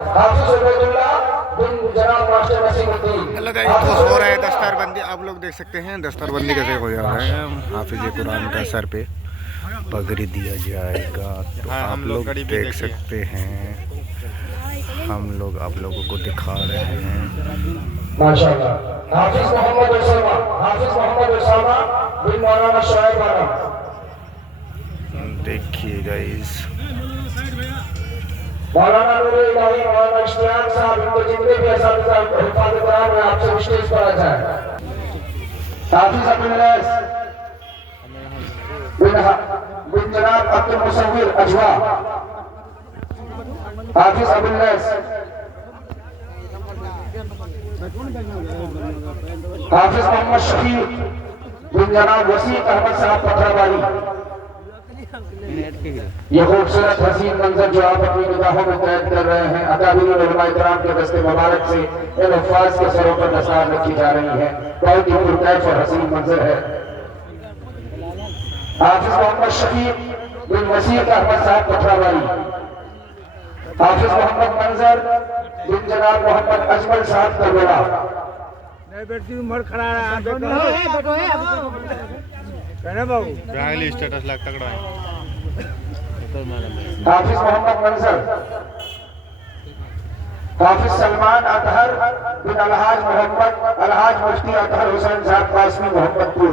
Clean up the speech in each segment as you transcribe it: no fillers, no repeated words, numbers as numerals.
Hello guys, तो हो रहा है दस्तारबंदी। आप लोग देख सकते हैं दस्तारबंदी कैसे हो जा रहा है। हाफिज कुरान का सर पे पगड़ी दिया जाएगा, तो आप लोग देख सकते हैं। हम लोग आप लोगों को दिखा रहे हैं। माशाअल्लाह। हाफिज मोहम्मद उसामा, हाफिज मोहम्मद उसामा बिन मौलाना शोएब आलम। देखिए गाइस, मौलाना नूर इलाही मौलाना इश्तियाक साहब, इनको जितने भी असातिज़ा हिफाज़त कराम हैं, आपसे स्टेज पर आ जाए। हाफिज अब्दुल लैस बिन जनाब अब्दुल मुसव्विर अजवा। हाफिज अब्दुल लैस, हाफिज मोहम्मद शफी बिन जनाब वसीक अहमद साहब पथराबाड़ी। ये खूबसूरत हसीन मंजर जो आप अपनी निगाहों में कैद कर रहे हैं, अकाबिर उलमा इकराम के दस्ते मुबारक से इन अल्फाज के सरों पर दस्तार रखी जा रही है। बहुत ही पुरकैफ और हसीन मंजर है। हाफिज मोहम्मद शफी बिन वसीक अहमद साहब पथराबाड़ी। हाफिज मोहम्मद मंजर बिन जनाब मोहम्मद अजमल साहब करबला। स्टेटस लाग तगड़ा है। हाफिज मोहम्मद मंजर, हाफिज सलमान अतहर बिन अलहाज मोहम्मद अलहाज मुफ्ती अतहर हुसैन साहब कासमी मोहम्मदपुर।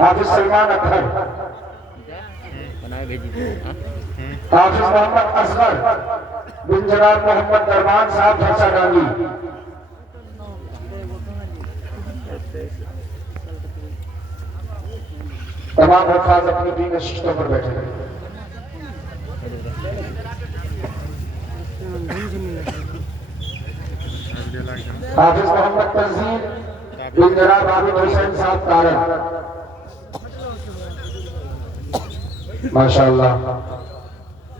हाफिज सलमान अतहर, हाफिज मोहम्मद असगर बिन जनाब मोहम्मद दरबान साहब झरसा डांगी। तमाम अल्फाज अपनी अपनी नशिस्तों पर बैठे रहे। हाफिज मोहम्मद तंजीर बिन जनाब आबिद हुसैन साहब तारन। माशाअल्लाह,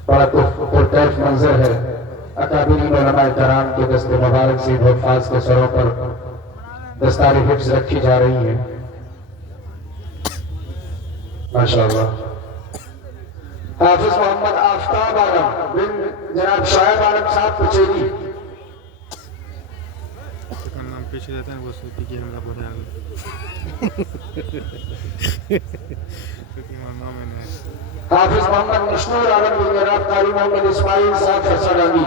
बड़ा पुरकैफ मंजर है। अकाबिर उलमा इकराम के दस्ते मुबारक से अल्फाज के सरों पर दस्तार हिफ्ज़ रखी जा रही है। माशाअल्लाह। हाफिज मोहम्मद आफ्ताब आलम बिन जनाब शोएब आलम साहब कुचेली। नाम पीछे देते हैं वो सोती कि हम बोले आगे। हाफिज मोहम्मद मशनूर आलम बिन जनाब कारी मोहम्मद इस्माइल साहब फरसाडांगी।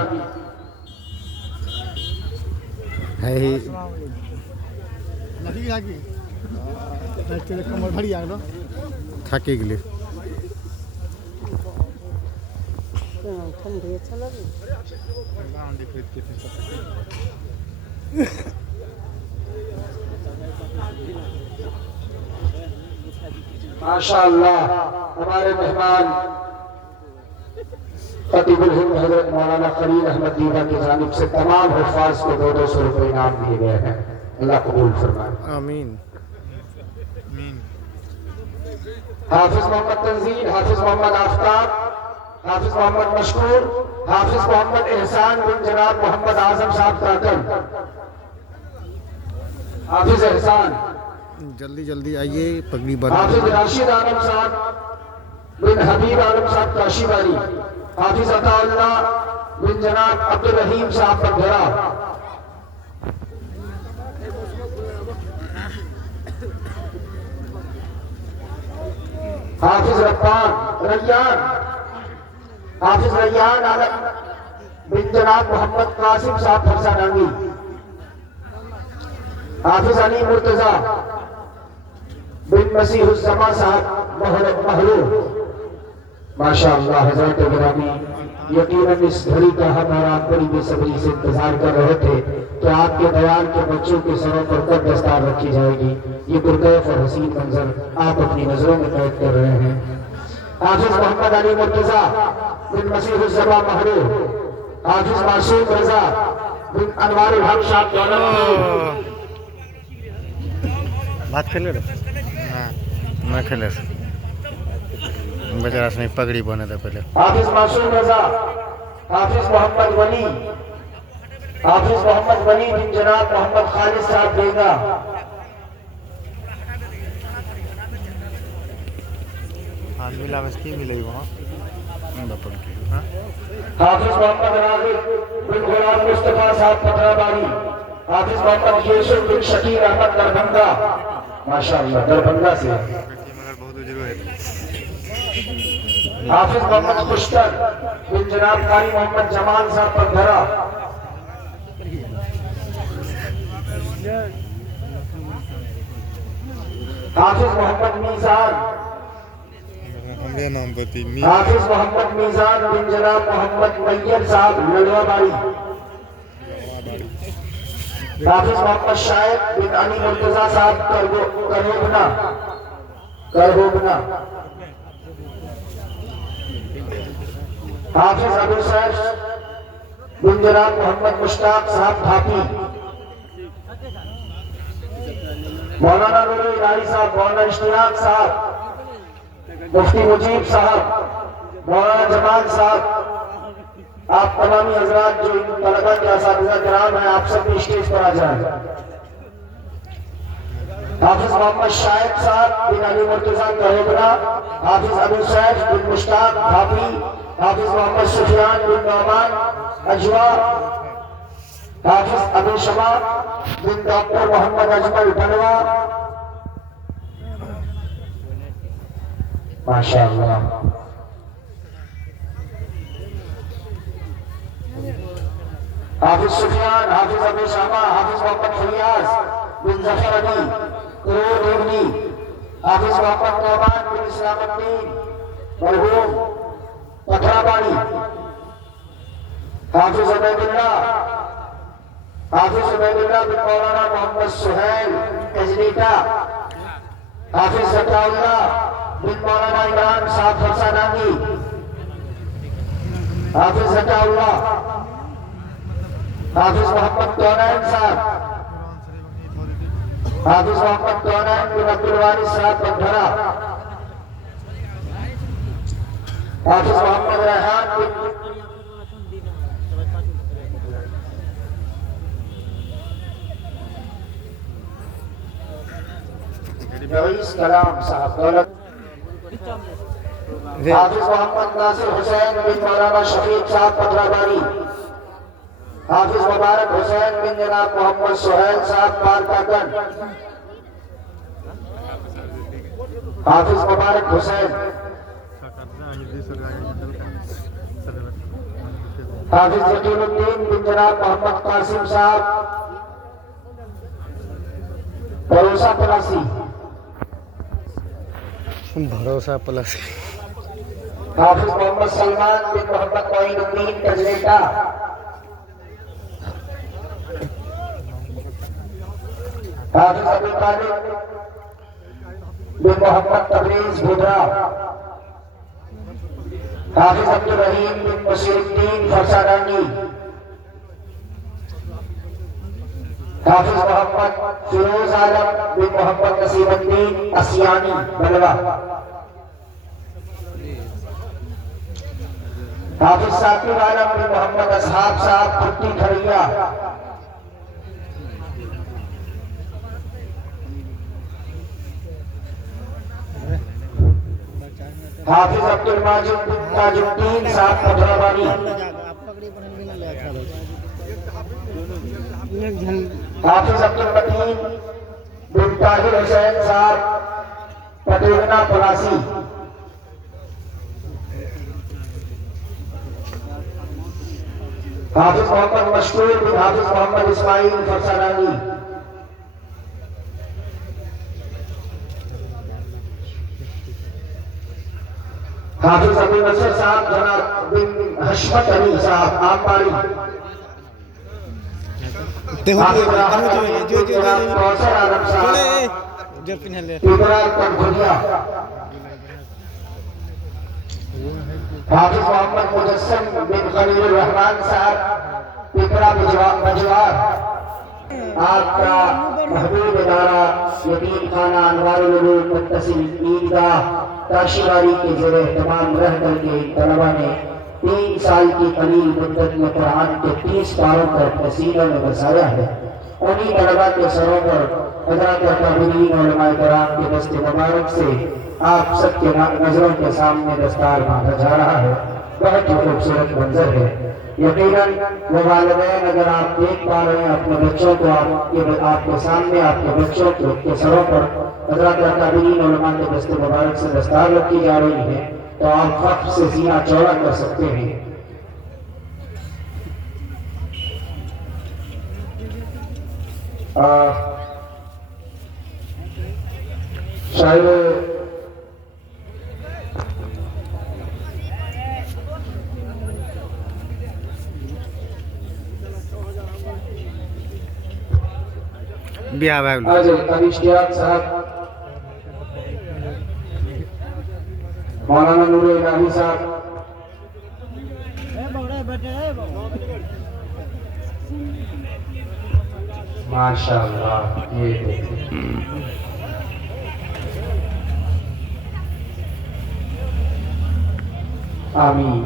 है ही थाके के लिए माशाअल्लाह, हमारे मेहमान खतीबुल हिंद हजरत मौलाना खलील अहमद दीवा की जानिब से तमाम हुफ़ाज़ को 200 रुपये इनाम दिए गए हैं। अल्लाह कबूल फरमाए, आमीन। हाफिज मोहम्मद तंजीर, हाफिज मोहम्मद आफ्ताब, हाफिज मोहम्मद मशकूर, हाफिज मोहम्मद एहसान बिन जनाब मोहम्मद आजम साहब काकल। हाफिज एहसान, जल्दी जल्दी आइए, पगड़ी बना। हाफिज राशिद आलम साहब बिन हबीब आलम साहब काशीवाली। हाफिज अताउल्लाह बिन जनाब अब्दुल रहीम साहब बघेरा। हाफिज रैयान, हाफिज रैयान आलम बिन जनाब मोहम्मद कासिम साहब फरसाडांगी। हाफिज अली मुर्तजा बिन मसीहुज़्ज़मा साहब महलू। माशाअल्लाह हज़रत गिरामी, यकीनन इस घड़ी का हम और आप बड़ी बेसब्री से इंतजार कर रहे थे कि आपके दयाल के बच्चों के सरों पर कब दस्तार रखी जाएगी। ये पुरकैफ और हसीन मंजर आप अपनी नजरों में कैद कर रहे हैं। हाफिज मोहम्मद अली मुर्तजा बिन मसीहुज़्ज़मा महलू, हाफिज मासूम रजा बिन अनवारुल हक साहब दौलतपुर। बात कर ले मैं खेले बेचारा से पगड़ी बने था पहले। हाफिज मासूम रजा, हाफिज मोहम्मद वली, हाफिज मोहम्मद वली बिन जनाब मोहम्मद खालिद साहब बेगा। आज मिला की मिलेगी वहाँ हाफिज मोहम्मद रागिब गुलाम मुस्तफा साहब पथराबाड़ी, हाफिज मोहम्मद यूसुफ बिन शकीर अहमद दरभंगा, माशाअल्लाह दरभंगा से। हाफिज मोहम्मद खुशतर बिन जनाब कारी मोहम्मद जमाल साहब पंधरा, हाफिज मोहम्मद मीजान, हाफिज मोहम्मद मीजान बिन जनाब मोहम्मद मैयर साहब लड़वाबाड़ी, हाफिज मोहम्मद शायद बिन अली मुर्तजा साहब करहोबना, हाफिज अबू सैफ बिन जनाब मोहम्मद मुश्ताक साहब भापी, मौलाना नूर इलाही साहब, मौलाना इश्तियाक साहब, मुफ्ती मुजीब साहब, मौलाना जमाल साहब, आप तमामी हजरात जो इन तलबा के असातिज़ा किराम हैं, आप सब भी स्टेज पर आ जाए। हाफिज मोहम्मद शाहिद साहब बिन अली मुर्तजा कहेबरा, हाफिज अबू सैफ बिन मुश्ताक भापी, हाफिज मोहम्मद सुफियान बिन नौमान अजवा, हाफिज अबू शमा बिन डॉक्टर मोहम्मद अजमल बनवा, माशाअल्लाह। हाफिज सुफियान, हाफिज अबू शमा, हाफिज मोहम्मद फरियाज बिन जफर अली करोड़ देवनी, हाफिज मोहम्मद नौमान बिन इस्लामुद्दीन मरहूम पथराबाड़ी, हाफिज उबैदुल्लाह बिन मौलाना मोहम्मद सुहैल कजलीटा, हाफिज ज़काउल्लाह बिन मौलाना इमरान साहब फरसानांगी, हाफिज ज़काउल्लाह, हाफिज मोहम्मद तौनैन साहब, हाफिज मोहम्मद तौनैन बिन अब्दुल वारिस साहब पंधरा, हाफिज मोहम्मद रेहान बिन रईस कलाम साहब दौलत, हाफिज मोहम्मद नासिर हुसैन बिन मौलाना शफीक साहब पथराबाड़ी, हाफिज मुबारक हुसैन बिन जनाब मोहम्मद सुहैल साहब पारकाकन, हाफिज मुबारक हुसैन, हाफिज यकीनुद्दीन बिन जनाब मोहम्मद कासिम साहब भरोसा पलासी, भरोसा प्लस, हाफिज मोहम्मद सलमान बिन मोहम्मद मोइनुद्दीन कजलेटा, हाफिज अबू तालिब बिन मोहम्मद तबरेज बुधरा, हाफिज अब्दुल रहीम बिन बशीरुद्दीन फरसानांगी, हाफिज मोहम्मद फिरोज आलम बिन मोहम्मद नसीमुद्दीन असियानी बलवा, हाफिज साकिब आलम बिन मोहम्मद असहाब साहब भुट्टी खड़िया, हाफिज अब्दुल माजिद बिन ताजुद्दीन साहब पथराबाड़ी, हाफिज अब्दुल मतीन बिन ताहिर हुसैन साहब पटेलना पलासी, हाफिज मोहम्मद मशकूर बिन हाफिज मोहम्मद इस्माइल फरसानानी, हाफिज अबू नसर साहब जनाब बिन हशमत अली साहब आमबाड़ी, कौसर आलम साहब हाफिज मोहम्मद मुजस्सम बिन खलील रहमान साहब पिपरा मजवार, आपका महबूब इदारा यतीम खाना अनवारुल उलूम मुत्तसिल ईदगाह काशीबाड़ी के ज़रिए तमाम रह करके तलबा ने 3 साल की कलील मुद्दत में कुरान के 30 पारों पर तफसीलों में बसाया है। उन्हीं तलबा के सरों पर हज़रात अकाबिरीन उलमाए किराम के दस्ते मुबारक से आप सबके नजरों के सामने दस्तार बांधा जा रहा है। बहुत ही खूबसूरत मंजर है। यकीनन वो वालिदैन अगर आप देख पा रहे हैं अपने बच्चों को, आपके सामने आपके बच्चों के सरों पर हज़रत अकाबिरीन उलमा के दस्ते मुबारक से दस्तार रखी जा रही है, तो आप फख्र से सीना चौड़ा कर सकते हैं। शायद बिया भाई इश्तियाक साहब, मौलाना नूर इलाही साहब, माशाअल्लाह। ये देखिए आमीन।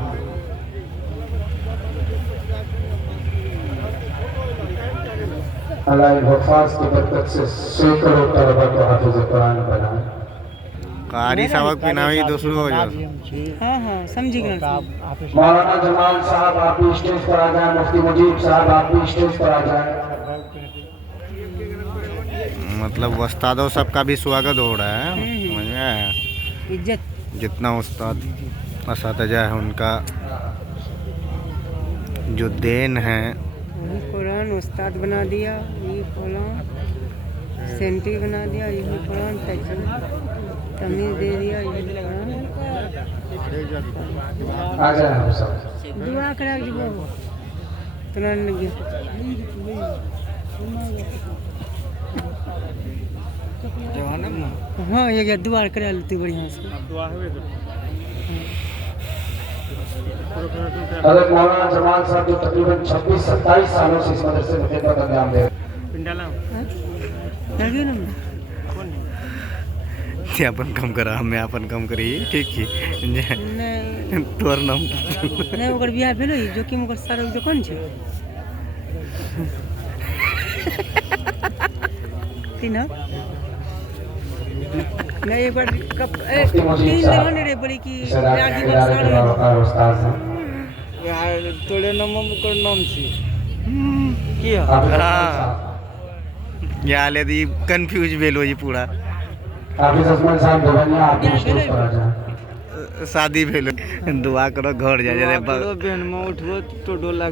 अल्लाह वफास की बरकत से सैकड़ों तलबा को हाफिज़ कुरान बनाए। कारी सबक पिनावी दूसरों हो जाओ। हाँ हाँ समझी गए। मौलाना जमाल साहब आप भी स्टेज पर आ जाए, मुफ्ती मुजीब साहब आप भी स्टेज पर आ जाए। मतलब उस्तादों सबका भी स्वागत हो रहा है, समझ में आया? इज्जत जितना उस्ताद असातिज़ा है उनका जो देन है, वही कुरान उस्ताद बना दिया, यही कुरान सेंटी बना दिया, यही कुरान तमीज़ दे दिया, यही कुरान। आ जाए हम सब दुआ करा हाँ ये दुआ करा लेती बढ़िया से। हज़रत मौलाना जमाल साहब जो तकरीबन 26-27 सालों से इस मदरसे में खिदमत अंजाम दे ते अपन कम करा, हमें अपन कम करी, ठीक है तोर नाम नहीं ओकर बियाह भेलो जो कि ओकर सारा दुकान छै तीन नहीं एक बार तीन जगह रे बोली कि यार दिवस सारा यार तोरे नाम ओकर नाम छै की हां या ले दी कंफ्यूज भेलो जी पूरा। हाफिज अजमल साहब देवनिया आप स्टेज पर आ जाए। शादी भेलो दुआ करो घर जा जा बहन में उठबो तो डोला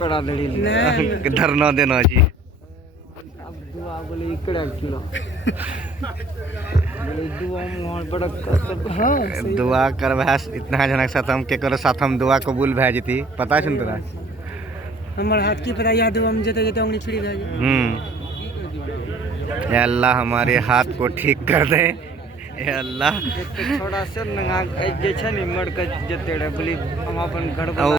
पड़ा दड़ी धरना देना जी। अब दुआ बोले इकड़ा किलो बोले दुआ मोहन बड़ा कसब हां दुआ करबा इतना जनक साथ हम के करो साथ हम दुआ कबूल भए जेती, पता छ तोरा हमर हाथ की पता याद हम जते जते अंगनी छिड़ी भए या अल्लाह हमारे हाथ को ठीक कर दे, या अल्लाह थोड़ा सा नंगा जे छै नि मर के जते रे बोली हम अपन घर